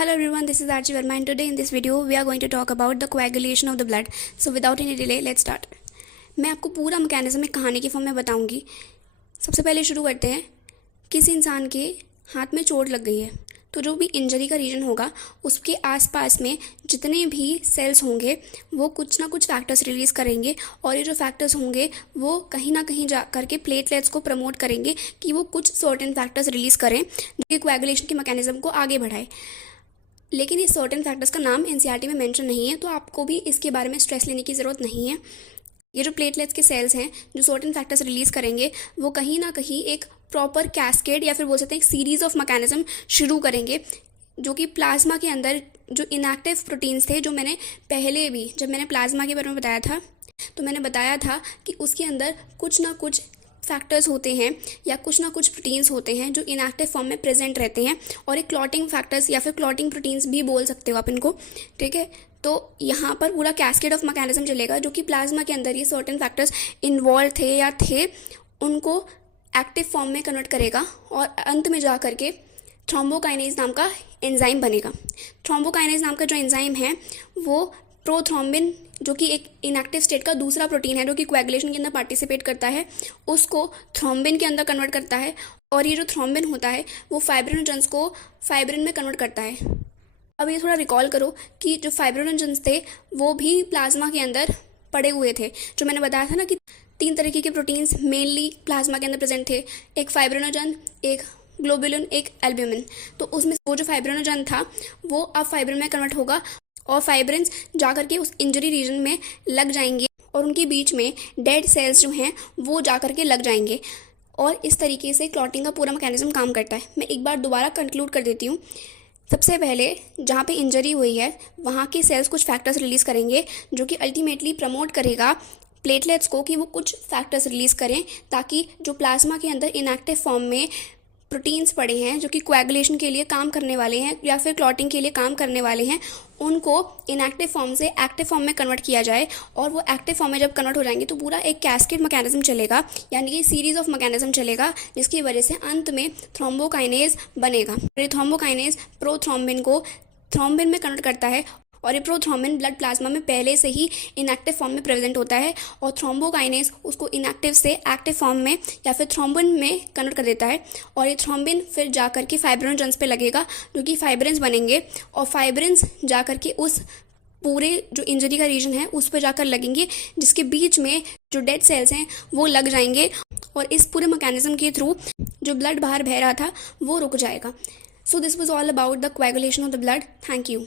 Hello everyone, this is Archie Verma and today in this video we are going to talk about the coagulation of the blood. So without any delay, let's start. मैं आपको पूरा mechanism एक कहानी के form में बताऊंगी. सबसे पहले शुरू करते हैं. किसी इंसान के हाथ में चोट लग गई है तो जो भी इंजरी का रीजन होगा उसके आसपास में जितने भी सेल्स होंगे वो कुछ ना कुछ फैक्टर्स रिलीज़ करेंगे और ये जो फैक्टर्स होंगे वो कहीं ना कहीं जा करके प्लेटलेट्स को प्रमोट करेंगे कि वो कुछ सर्टेन फैक्टर्स रिलीज़ करें जो कि कोएगुलेशन के मैकेनिज्म को आगे बढ़ाए. लेकिन ये सर्टेन फैक्टर्स का नाम एनसीईआरटी में मेंशन नहीं है तो आपको भी इसके बारे में स्ट्रेस लेने की ज़रूरत नहीं है. ये जो प्लेटलेट्स के सेल्स हैं जो सर्टेन फैक्टर्स रिलीज़ करेंगे वो कहीं ना कहीं एक प्रॉपर कैस्केड या फिर बोल सकते हैं एक सीरीज़ ऑफ मैकेनिज्म शुरू करेंगे जो कि प्लाज्मा के अंदर जो इनएक्टिव प्रोटीन्स थे जो मैंने पहले भी जब मैंने प्लाज्मा के बारे में बताया था तो मैंने बताया था कि उसके अंदर कुछ ना कुछ फैक्टर्स होते हैं या कुछ ना कुछ प्रोटीन्स होते हैं जो इनएक्टिव फॉर्म में प्रेजेंट रहते हैं और एक क्लॉटिंग फैक्टर्स या फिर क्लॉटिंग प्रोटीन्स भी बोल सकते हो आप इनको. ठीक है, तो यहाँ पर पूरा कैस्केड ऑफ मैकेनिज्म चलेगा जो कि प्लाज्मा के अंदर ये सर्टेन फैक्टर्स इन्वॉल्व थे या थे उनको एक्टिव फॉर्म में कन्वर्ट करेगा और अंत में जा करके थ्रोम्बोकाइनेज नाम का एंजाइम बनेगा. थ्रोम्बोकाइनेज नाम का जो एंजाइम है वो प्रोथ्रोम्बिन जो कि एक इनएक्टिव स्टेट का दूसरा प्रोटीन है जो कि कोएगुलेशन के अंदर पार्टिसिपेट करता है उसको थ्रोम्बिन के अंदर कन्वर्ट करता है और ये जो थ्रोम्बिन होता है वो फाइब्रिनोजेंस को फाइब्रिन में कन्वर्ट करता है. अब ये थोड़ा रिकॉल करो कि जो फाइब्रिनोजेंस थे वो भी प्लाज्मा के अंदर पड़े हुए थे. जो मैंने बताया था ना कि 3 तरीके के प्रोटीन्स मेनली प्लाज्मा के अंदर प्रेजेंट थे, एक फाइब्रिनोजन, एक ग्लोबुलिन, एक एल्ब्यूमिन. तो उसमें वो जो फाइब्रिनोजन था वो अब फाइब्रिन में कन्वर्ट होगा और फाइब्रिन्स जा करके उस इंजरी रीजन में लग जाएंगे और उनके बीच में डेड सेल्स जो हैं वो जा करके लग जाएंगे और इस तरीके से क्लॉटिंग का पूरा मैकेनिज्म काम करता है. मैं एक बार दोबारा कंक्लूड कर देती हूँ. सबसे पहले जहाँ पे इंजरी हुई है वहाँ के सेल्स कुछ फैक्टर्स रिलीज़ करेंगे जो कि अल्टीमेटली प्रमोट करेगा प्लेटलेट्स को कि वो कुछ फैक्टर्स रिलीज़ करें ताकि जो प्लाज्मा के अंदर इनएक्टिव फॉर्म में प्रोटीन्स पड़े हैं जो कि कोएगुलेशन के लिए काम करने वाले हैं या फिर क्लॉटिंग के लिए काम करने वाले हैं उनको इनएक्टिव फॉर्म से एक्टिव फॉर्म में कन्वर्ट किया जाए और वो एक्टिव फॉर्म में जब कन्वर्ट हो जाएंगे तो पूरा एक कैस्केड मैकेनिज्म चलेगा यानी कि सीरीज ऑफ मैकेनिज्म चलेगा जिसकी वजह से अंत में थ्रोम्बोकाइनेज बनेगा. ये थ्रोम्बोकाइनेज प्रोथ्रोम्बिन को थ्रोम्बिन में कन्वर्ट करता है और ये प्रोथ्रोम्बिन ब्लड प्लाज्मा में पहले से ही इनएक्टिव फॉर्म में प्रेजेंट होता है और थ्रोम्बोकाइनेज उसको इनएक्टिव से एक्टिव फॉर्म में या फिर थ्रोम्बिन में कन्वर्ट कर देता है और ये थ्रोम्बिन फिर जा करके फाइब्रिनोजेंस पे लगेगा जो कि फाइब्रिन्स बनेंगे और फाइब्रिन्स जा करके उस पूरे जो इंजरी का रीजन है उस पर जाकर लगेंगे जिसके बीच में जो डेड सेल्स हैं वो लग जाएंगे और इस पूरे मैकेनिज्म के थ्रू जो ब्लड बाहर बह रहा था वो रुक जाएगा. So this was all about the coagulation of the blood. Thank you.